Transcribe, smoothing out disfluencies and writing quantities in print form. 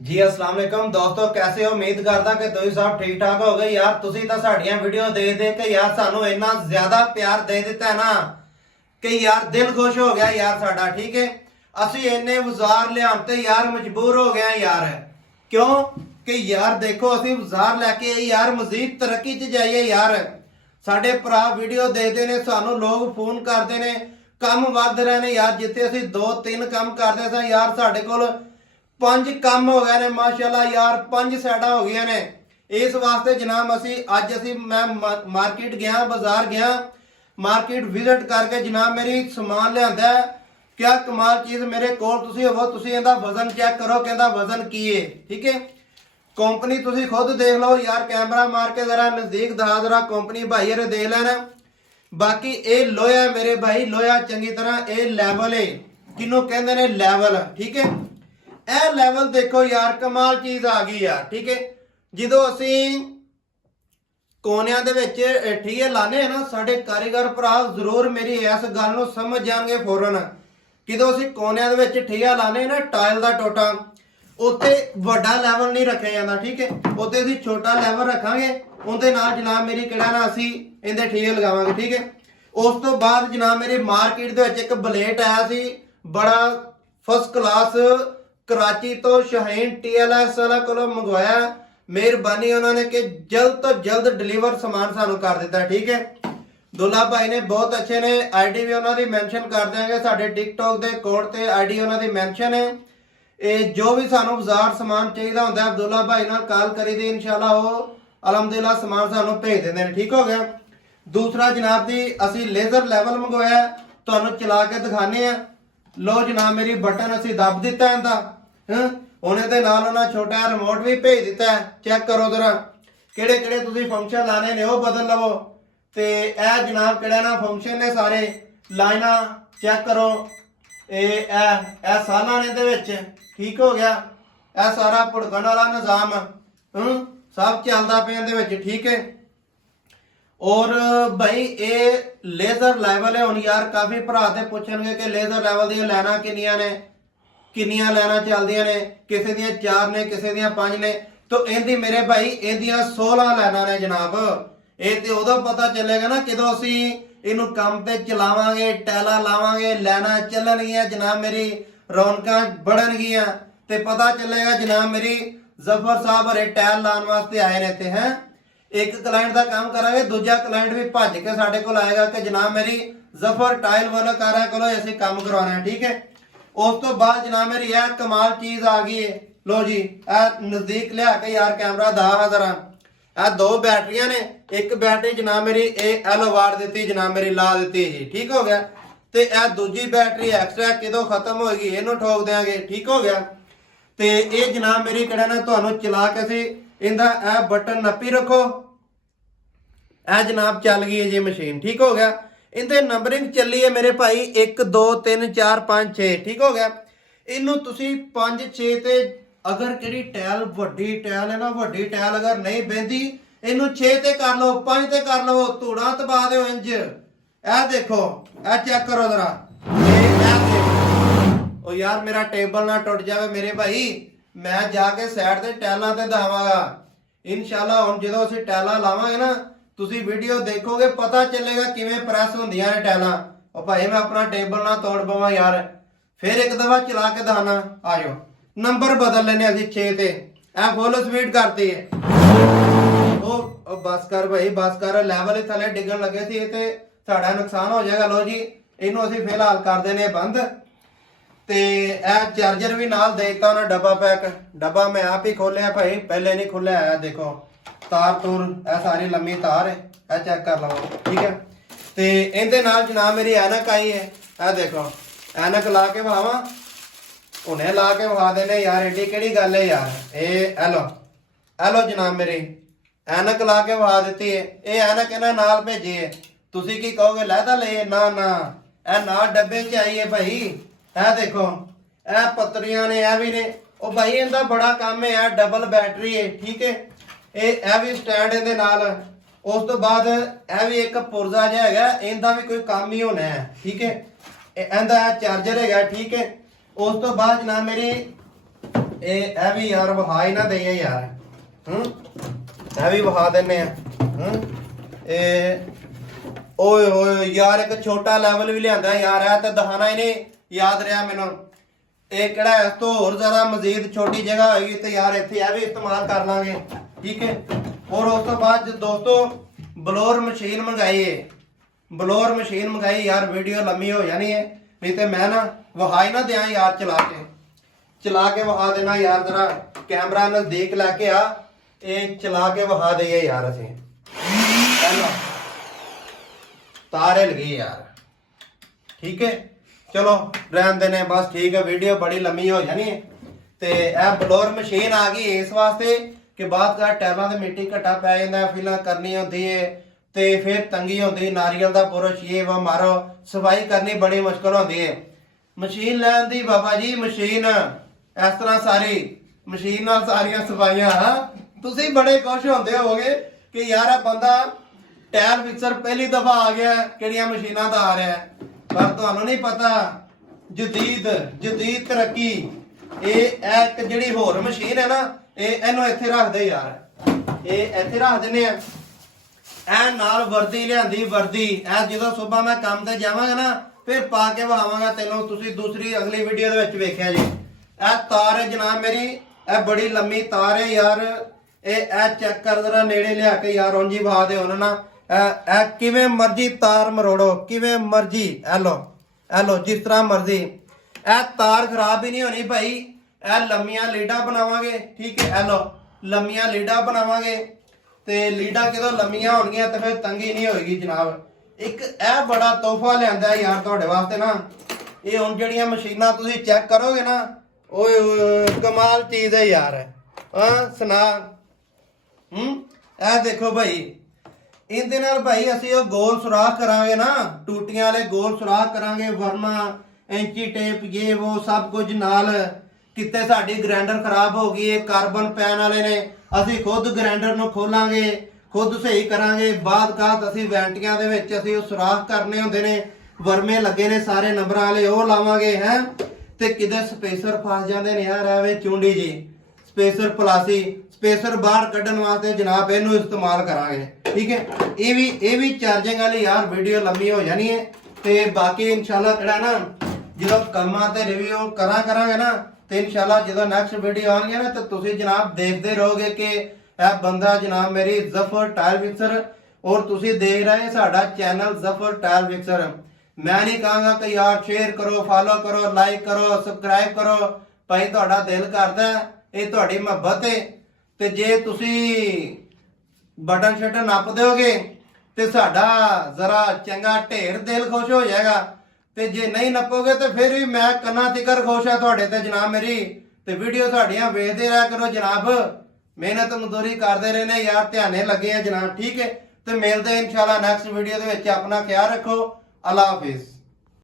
जी अस्सलाम वालेकुम दोस्तों, कैसे हो? उम्मीद करदा कि तुसीं सब ठीक ठाक हो गए। यार तुसीं तां साडीआं वीडियो देख देख के यार सानू इन्ना ज्यादा प्यार दे दिता है ना कि यार दिल खुश हो गया यार साडा। ठीक है, ਅਸੀਂ ਇੰਨੇ ਬਾਜ਼ਾਰ ਲਿਆਉਣ ਤੇ ਯਾਰ ਮਜਬੂਰ ਹੋ ਗਏ ਯਾਰ। ਕਿਉਂ ਕਿ ਯਾਰ ਦੇਖੋ ਅਸੀਂ ਬਾਜ਼ਾਰ ਲੈ ਕੇ ਯਾਰ ਮਜ਼ੀਦ ਤਰੱਕੀ 'ਚ ਜਾਈਏ ਯਾਰ। ਸਾਡੇ ਭਰਾ ਵੀਡੀਓ ਦੇਖਦੇ ਨੇ, ਸਾਨੂੰ ਲੋਕ ਫੋਨ ਕਰਦੇ ਨੇ, ਕੰਮ ਵੱਧ ਰਹੇ ਨੇ ਯਾਰ। ਜਿੱਥੇ ਅਸੀਂ 2-3 ਕੰਮ ਕਰਦੇ ਸਾਂ ਯਾਰ ਸਾਡੇ ਕੋਲ 5 ਕੰਮ ਹੋ ਗਏ ਨੇ ਮਾਸ਼ਾਅੱਲਾ ਯਾਰ। 5 ਸਾਈਡਾਂ ਹੋ ਗਈਆਂ ਨੇ। ਇਸ ਵਾਸਤੇ ਜਨਾਬ ਅਸੀਂ ਮੈਂ ਮਾਰਕੀਟ ਗਿਆ, ਬਾਜ਼ਾਰ ਗਿਆ, ਮਾਰਕੀਟ ਵਿਜ਼ਿਟ ਕਰਕੇ ਜਨਾਬ ਮੇਰੀ ਸਮਾਨ ਲਿਆਂਦਾ। क्या कमाल चीज मेरे कोल तुसी हो। तुसी ਇਹਦਾ ਵਜ਼ਨ ਚੈੱਕ ਕਰੋ ਕਿ ਇਹਦਾ ਵਜ਼ਨ ਕੀ ਹੈ। ठीक है, कंपनी तुसी खुद देख लो यार, कैमरा मार के जरा नजदीक दिखा, जरा कंपनी भाई ये देख लेना। बाकी ये लोया मेरे भाई, लोया चंगी तरह ये लैवल है, किनों कहते ने लैवल। ठीक है, ਇਹ ਲੈਵਲ ਦੇਖੋ ਯਾਰ, ਕਮਾਲ ਚੀਜ਼ ਆ ਗਈ ਯਾਰ। ਠੀਕ ਹੈ, ਜਦੋਂ ਅਸੀਂ ਕੋਨਿਆਂ ਦੇ ਵਿੱਚ ਠੀਏ ਲਾਣੇ ਆ ਨਾ, ਸਾਡੇ ਕਾਰੀਗਰ ਭਰਾ ਜ਼ਰੂਰ ਮੇਰੀ ਇਸ ਗੱਲ ਨੂੰ ਸਮਝ ਜਾਣਗੇ ਫੌਰਨ। ਜਦੋਂ ਅਸੀਂ ਕੋਨਿਆਂ ਦੇ ਵਿੱਚ ਠੀਆ ਲਾਣੇ ਨਾ, ਟਾਇਲ ਦਾ ਟੋਟਾ, ਉੱਤੇ ਵੱਡਾ ਲੈਵਲ ਨਹੀਂ ਰੱਖਿਆ ਜਾਂਦਾ। ਠੀਕ ਹੈ, ਉੱਤੇ ਅਸੀਂ ਛੋਟਾ ਲੈਵਲ ਰੱਖਾਂਗੇ। ਉਹਦੇ ਨਾਲ ਜਨਾਬ ਮੇਰੀ ਕਿਹੜਾ ਨਾ ਅਸੀਂ ਇਹਦੇ ਠੀਏ ਲਗਾਵਾਂਗੇ। ਠੀਕ ਹੈ, ਉਸ ਤੋਂ ਬਾਅਦ ਜਨਾਬ ਮੇਰੀ ਮਾਰਕੀਟ ਦੇ ਵਿੱਚ ਇੱਕ ਬਲੇਟ ਆਇਆ ਸੀ ਬੜਾ ਫਸਟ ਕਲਾਸ, कराची तो शाहीन TLS वाला को मंगवाया। मेहरबानी उन्होंने कि जल्द तो जल्द डिलीवर सामान सानू कर दिता। ठीक है, दुल्ला भाई ने बहुत अच्छे ने, आईडी भी उन्होंने मैंशन कर देंगे साडे टिकटॉक के अकाउंट ते आईडी उन्होंने मैंशन है। ये जो भी सानू बाजार समान चाहिए होंगे अब्दुल्ला भाई नाल कॉल करी दी, इंशाल्लाह वो अलहमदुलिल्लाह समान सानू भेज देंगे ने। ठीक हो गया। दूसरा जनाब जी असी लेजर लैवल मंगवाया, तुहानू चला के दिखाने हैं। लो जनाब मेरी बटन असी दब दिता इहदा, ਉਹਨੇ ਤੇ ਨਾਲ ਉਹਨਾਂ ਛੋਟਾ ਰਿਮੋਟ ਵੀ ਭੇਜ ਦਿੱਤਾ। ਚੈੱਕ ਕਰੋ ਜਰਾ ਕਿਹੜੇ ਕਿਹੜੇ ਤੁਸੀਂ ਫੰਕਸ਼ਨ ਲਾਣੇ ਨੇ ਉਹ ਬਦਲ ਲਵੋ। ਤੇ ਇਹ ਜਨਾਬ ਕਿਹੜਾ ਨਾ ਫੰਕਸ਼ਨ ਨੇ ਸਾਰੇ ਲਾਈਨਾਂ ਚੈੱਕ ਕਰੋ। ਇਹ ਸਾਲਾਂ ਨੇ ਦੇ ਵਿੱਚ। ਠੀਕ ਹੋ ਗਿਆ, ਇਹ ਸਾਰਾ ਭੁੜਕਣ ਵਾਲਾ ਨਿਜ਼ਾਮ ਸਭ ਚੱਲਦਾ ਪਿਆ ਇਹਦੇ ਵਿੱਚ। ਠੀਕ ਹੈ, ਔਰ ਭਾਈ ਇਹ ਲੇਜ਼ਰ ਲੈਵਲ ਹੈ। ਹੁਣ ਯਾਰ ਕਾਫੀ ਭਰਾ ਤੇ ਪੁੱਛਣਗੇ ਕਿ ਲੇਜ਼ਰ ਲੈਵਲ ਦੀਆਂ ਲਾਈਨਾਂ ਕਿੰਨੀਆਂ ਨੇ, ਕਿੰਨੀਆਂ ਲਾਈਨਾਂ ਚੱਲਦੀਆਂ ਨੇ, ਕਿਸੇ ਦੀਆਂ 4 ਨੇ, ਕਿਸੇ ਦੀਆਂ 5 ਨੇ। तो ਇਹਦੀ ਮੇਰੇ ਭਾਈ ਇਹਦੀਆਂ 16 ਲਾਈਨਾਂ ਨੇ ਜਨਾਬ। ਇਹ ਤੇ ਉਦੋਂ ਪਤਾ ਚੱਲੇਗਾ ਨਾ ਜਦੋਂ ਅਸੀਂ ਇਹਨੂੰ ਕੰਮ ਤੇ ਚਲਾਵਾਂਗੇ, ਟੈਲਾਂ ਲਾਵਾਂਗੇ, ਲਾਈਨਾਂ ਚੱਲਣਗੀਆਂ ਜਨਾਬ ਮੇਰੀ, ਰੌਣਕਾਂ बढ़नगियां ਤੇ ਪਤਾ ਚੱਲੇਗਾ ਜਨਾਬ ਮੇਰੀ ਜ਼ਫਰ ਸਾਹਿਬ ਹਰੇ ਟੈਲ ਲਾਉਣ ਵਾਸਤੇ ਆਏ ਨੇ ਤੇ ਹੈ। ਇੱਕ ਕਲਾਇੰਟ ਦਾ ਕੰਮ ਕਰਾਂਗੇ, ਦੂਜਾ ਕਲਾਇੰਟ ਵੀ ਭੱਜ ਕੇ ਸਾਡੇ ਕੋਲ ਆਏਗਾ ਕਿ ਜਨਾਬ ਮੇਰੀ ਜ਼ਫਰ ਟਾਇਲ ਵਾਲਾ ਕਾਰਾਂ ਕੋਲੋਂ ਅਸੀਂ ਕੰਮ ਕਰਵਾਉਣਾ ਹੈ। ਠੀਕ ਹੈ, ਉਸ ਤੋਂ ਬਾਅਦ ਜਨਾਬ ਮੇਰੀ ਇਹ ਕਮਾਲ ਚੀਜ਼ ਆ ਗਈ ਹੈ। लो जी नजदीक लिया के यार कैमरा दा जरा। आ 2 बैटरियां ने, एक बैटरी जनाब मेरी एल वाट दी जनाब मेरी ला दी जी। ठीक हो गया, ते ए दूजी बैटरी एक्स्ट्रा किदों खत्म होगी इनू ठोक देंगे। ठीक हो गया, ते ये जनाब मेरी किहड़ा ना तुहानू चला के सी इंदा ए बटन नप्पी रखो, ए जनाब चल गई है जी मशीन। ठीक हो गया, इंदे नंबरिंग चली है मेरे भाई 1 2 3 4 5 6। ठीक हो गया, इनू तुसी 5 6 ते अगर किहड़ी टैल वड्डी टैल है ना, वड्डी टैल अगर नहीं बहती इनू 6 ते कर लो, 5 ते कर लो, धूड़ा तबा दो इंज। ए देखो ए चेक करो जरा, ओ यार मेरा टेबल ना टुट जाए मेरे भाई, मैं जाके साइड ते टैलां ते दावांगा इंशाल्लाह। हुण जदों असीं टैलां लावांगे ना, तुसीं वीडियो देखोगे पता चलेगा किवें प्रेस हुंदियां ने टैलां। ओ भाई मैं अपना टेबल ना तोड़ पवां यार, फिर एक दफा चला के दाना। आ जाओ नंबर बदल लेने अभी 6 ते ए फुल स्पीड करती है। ओ बस कर भाई बस कर, लैवल थले डिगन लगे थे ते साड़ा नुकसान हो जाएगा। लो जी इनू असी फिलहाल कर देने बंद। ते ए चार्जर भी नाल देता उन्हें डब्बा पैक, डब्बा मैं आप ही खोलिया भाई, पहले नहीं खुलिया है। देखो तार तूर ए सारी लम्मी तार है, ए चेक कर लो। ठीक है, ते इहदे नाल जनाब मेरी ऐनक आई है। ए देखो ऐनक ला के विखावां, उन्हें ला के विखा देने यार, एडी केड़ी गल है यार। एलो एलो जनाब मेरी ऐनक ला के विखा दी है। ये ऐनक इन्हां नाल भेजी है, तुसीं की कहोगे लैदा ले ना ना, ए नाल डब्बे च आई है भाई। ए देखो ए पत्रियां ने, ए भी ने। ओ भाई इनका बड़ा काम है यार, डबल बैटरी है। ठीक है, ए भी स्टैंड इहदे नाल। उस तो बाद ए भी एक पुरजा जिहा हैगा, इनका भी कोई काम ही होना है। ठीक है, इहदा चार्जर हैगा। ठीक है, उस तो बाद जनाब मेरी ਇਹ ਵੀ ਯਾਰ ਵਹਾ ਹੀ ਨਾ ਦਈਏ ਯਾਰ। ਇਹ ਵੀ ਵਹਾ ਦਿੰਨੇ ਆ। ਇਹ ਓਏ ਹੋਏ ਯਾਰ ਇੱਕ ਛੋਟਾ ਲੈਵਲ ਵੀ ਲਿਆਂਦਾ ਯਾਰ, ਇਹ ਤਾਂ ਦਿਖਾਣਾ ਹੀ ਨਹੀਂ ਯਾਦ ਰਿਹਾ ਮੈਨੂੰ। ਇਹ ਕਿਹੜਾ ਇਸ ਤੋਂ ਹੋਰ ਜ਼ਿਆਦਾ ਮਜ਼ੀਦ ਛੋਟੀ ਜਗ੍ਹਾ ਹੋਏਗੀ ਤੇ ਯਾਰ ਇੱਥੇ ਇਹ ਵੀ ਇਸਤੇਮਾਲ ਕਰ ਲਾਂਗੇ, ਠੀਕ ਹੈ। ਔਰ ਉਸ ਤੋਂ ਬਾਅਦ ਦੋਸਤੋ ਬਲੋਰ ਮਸ਼ੀਨ ਮੰਗਾਈ ਹੈ, ਬਲੋਰ ਮਸ਼ੀਨ ਮੰਗਾਈ ਯਾਰ। ਵੀਡੀਓ ਲੰਮੀ ਹੋ ਜਾਣੀ ਹੈ, ਨਹੀਂ ਤੇ ਮੈਂ ਨਾ ਵਹਾ ਹੀ ਨਾ ਦਿਆਂ ਯਾਰ। ਚਲਾ ਕੇ ਵਹਾ ਦੇਣਾ ਯਾਰ, ਜਰਾ ਕੈਮਰਾ ਨਜ਼ਦੀਕ ਲੈ ਕੇ ਆ, ਇਹ ਚਲਾ ਕੇ ਵਹਾ ਦਈਏ ਯਾਰ। ਅਸੀਂ ਤਾਰੇ ਲਗੀ ਯਾਰ, ਠੀਕ ਹੈ। ਚਲੋ ਰਹਿਣ ਦੇने बस, ठीक है। वीडियो बड़ी लंबी हो जानी है। तो यह बलोर मशीन आ गई इस वास्ते कि बाद का टाइलों से मिट्टी घट्टा पै जाता, फिल करनी होती है तो फिर तंगी होती, नारियल का पुरुष ये वो मारो, सफाई करनी बड़ी मुश्किल होती है। मशीन लैन दी बाबा जी, मशीन इस तरह सारी मशीन नाल सारियां सफाइयां। तुसी बड़े खुश होंदे होगे कि यार बंदा टाइल फिक्सर पहली दफा आ गया, किहड़ियां मशीनां दा आ रहा है। पर ਤੁਹਾਨੂੰ नहीं पता जदीद तरक्की ਇਹ ਇੱਕ ਜਿਹੜੀ ਹੋਰ ਮਸ਼ੀਨ ਹੈ ਨਾ, ਇਹਨੂੰ ਇੱਥੇ ਰੱਖ ਦੇ ਯਾਰ। ਇਹ ਇੱਥੇ ਰੱਖ ਦਿੰਨੇ ਆ। ਇਹ ਨਾਲ ਵਰਦੀ ਲਿਆਂਦੀ, ਵਰਦੀ ਇਹ ਜਦੋਂ ਸਵੇਰ ਮੈਂ ਕੰਮ ਤੇ ਜਾਵਾਂਗਾ ਨਾ ਫਿਰ ਪਾ ਕੇ ਵਹਾਵਾਂਗਾ ਤੈਨੂੰ। ਤੁਸੀਂ ਦੂਸਰੀ ਅਗਲੀ ਵੀਡੀਓ ਦੇ ਵਿੱਚ ਵੇਖਿਆ ਜੀ। ਇਹ ਤਾਰ ਹੈ ਜਨਾਬ ਮੇਰੀ, ਇਹ ਬੜੀ ਲੰਮੀ ਤਾਰ ਹੈ ਯਾਰ। ਇਹ ਚੈੱਕ ਕਰ ਜਰਾ ਨੇੜੇ ਲਿਆ ਕੇ ਯਾਰ, ਉਂਝ ਹੀ ਵਹਾ ਦੇ ਉਹਨਾਂ ਨਾ। ਇਹ ਕਿਵੇਂ ਮਰਜ਼ੀ ਤਾਰ ਮਰੋੜੋ, ਕਿਵੇਂ ਮਰਜ਼ੀ। ਇਹ ਲੋ ਜਿਸ ਤਰ੍ਹਾਂ ਮਰਜ਼ੀ। ਇਹ ਤਾਰ ਖਰਾਬ ਹੀ ਨਹੀਂ ਹੋਣੀ ਭਾਈ। ਇਹ ਲੰਮੀਆਂ ਲੀਡਾਂ ਬਣਾਵਾਂਗੇ, ਠੀਕ ਹੈ। ਇਹ ਲੋ ਲੰਮੀਆਂ ਲੀਡਾਂ ਬਣਾਵਾਂਗੇ ਤੇ ਲੀਡਾਂ ਕਿਦੋਂ ਲੰਮੀਆਂ ਹੋਣਗੀਆਂ ਤੇ ਫਿਰ ਤੰਗੀ ਨਹੀਂ ਹੋਏਗੀ ਜਨਾਬ। ਇੱਕ ਇਹ ਬੜਾ ਤੋਹਫਾ ਲਿਆਂਦਾ ਯਾਰ ਤੁਹਾਡੇ ਵਾਸਤੇ ਨਾ। ਇਹ ਹੁਣ ਜਿਹੜੀਆਂ ਮਸ਼ੀਨਾਂ ਤੁਸੀਂ ਚੈੱਕ ਕਰੋਗੇ ਨਾ, ਓਏ ਓਏ ਕਮਾਲ ਚੀਜ਼ ਹੈ ਯਾਰ। ਸੁਣਾ ਇਹ ਦੇਖੋ ਭਾਈ, ਇਹਦੇ ਨਾਲ ਭਾਈ ਅਸੀਂ ਉਹ ਗੋਲ ਸੁਰਾਖ ਕਰਾਂਗੇ ਨਾ, ਟੂਟੀਆਂ ਵਾਲੇ ਗੋਲ ਸੁਰਾਖ ਕਰਾਂਗੇ, ਵਰਮਾ ਐਂਚੀ ਟੇਪ ਇਹ ਉਹ ਸਭ ਕੁਝ ਨਾਲ। ਕਿਤੇ ਸਾਡੀ ਗ੍ਰਾਈਂਡਰ ਖਰਾਬ ਹੋ ਗਈ ਹੈ, ਕਾਰਬਨ ਪੈਨ ਵਾਲੇ ਨੇ, ਅਸੀਂ ਖੁਦ ਗ੍ਰਾਈਂਡਰ ਨੂੰ ਖੋਲਾਂਗੇ, ਖੁਦ ਸਹੀ ਕਰਾਂਗੇ। ਬਾਅਦ ਕਾਤ ਅਸੀਂ ਵੈਂਟੀਆਂ ਦੇ ਵਿੱਚ ਅਸੀਂ ਉਹ ਸੁਰਾਖ ਕਰਨੇ ਹੁੰਦੇ ਨੇ, ਵਰਮੇ ਲੱਗੇ ਨੇ ਸਾਰੇ ਨੰਬਰਾਂ ਵਾਲੇ, ਉਹ ਲਾਵਾਂਗੇ ਹੈ। ਤੇ ਕਿਤੇ ਸਪੇਸਰ ਫਸ ਜਾਂਦੇ ਨੇ ਯਾਰ, ਐਵੇਂ ਚੁੰਡੀ ਜੀ ਸਪੇਸਰ ਪਲਾਸੀ, ਸਪੇਸਰ ਬਾਹਰ ਕੱਢਣ ਵਾਸਤੇ ਜਨਾਬ ਇਹਨੂੰ ਇਸਤੇਮਾਲ ਕਰਾਂਗੇ, ਠੀਕ ਹੈ। ਇਹ ਵੀ ਚਾਰਜਿੰਗ ਵਾਲੀ ਯਾਰ। ਵੀਡੀਓ ਲੰਮੀ ਹੋ ਜਾਣੀ ਹੈ ਤੇ ਬਾਕੀ ਇਨਸ਼ਾਅੱਲਾ ਕਿਹੜਾ ਨਾ ਜਦੋਂ ਕੰਮਾਂ ਤੇ ਰਿਵਿਊ ਕਰਾਂਗੇ ਨਾ ਤੇ ਇਨਸ਼ਾਅੱਲਾ ਜਦੋਂ ਨੈਕਸਟ ਵੀਡੀਓ ਆਉਣਗੀਆਂ ਨਾ ਤੇ ਤੁਸੀਂ ਜਨਾਬ ਦੇਖਦੇ ਰਹੋਗੇ ਕਿ ਇਹ ਬੰਦਾ ਜਨਾਬ ਮੇਰੀ ਜ਼ਫਰ ਟਾਇਲ ਫਿਕਸਰ, ਔਰ ਤੁਸੀਂ ਦੇਖ ਰਹੇ ਸਾਡਾ ਚੈਨਲ ਜ਼ਫਰ ਟਾਇਲ ਫਿਕਸਰ। ਮੈਂ ਨਹੀਂ ਕਹਾਂਗਾ ਕਿ ਯਾਰ ਸ਼ੇਅਰ ਕਰੋ, ਫਾਲੋ ਕਰੋ, ਲਾਈਕ ਕਰੋ, ਸਬਸਕ੍ਰਾਈਬ ਕਰੋ। ਭਾਈ ਤੁਹਾਡਾ ਦਿਲ ਕਰਦਾ, ਇਹ ਤੁਹਾਡੀ ਮੁਹੱਬਤ ਹੈ। ਤੇ ਜੇ ਤੁਸੀਂ ਬਟਨ ਸ਼ਟਨ ਨੱਪ ਦਿਓਗੇ ਤੇ ਸਾਡਾ ਜ਼ਰਾ ਚੰਗਾ ਢੇਰ ਦਿਲ ਖੁਸ਼ ਹੋ ਜਾਏਗਾ। ਤੇ ਜੇ ਨਹੀਂ ਨੱਪੋਗੇ ਤੇ ਫਿਰ ਵੀ ਮੈਂ ਕੰਨਾਂ ਤਿਕਰ ਖੁਸ਼ ਆ ਤੁਹਾਡੇ ਤੇ ਜਨਾਬ ਮੇਰੀ। ਤੇ ਵੀਡੀਓ ਤੁਹਾਡੀਆਂ ਵੇਖਦੇ ਰਿਹਾ ਕਰੋ ਜਨਾਬ, ਮਿਹਨਤ ਮਜ਼ਦੂਰੀ ਕਰਦੇ ਰਹਿੰਦੇ ਯਾਰ, ਧਿਆਨੇ ਲੱਗੇ ਆ ਜਨਾਬ, ਠੀਕ ਹੈ। ਤੇ ਮਿਲਦੇ ਇਨਸ਼ਾਅੱਲਾ ਨੈਕਸਟ ਵੀਡੀਓ ਦੇ ਵਿੱਚ। ਆਪਣਾ ਖਿਆਲ ਰੱਖੋ। ਅੱਲਾ ਹਾਫਿਜ਼।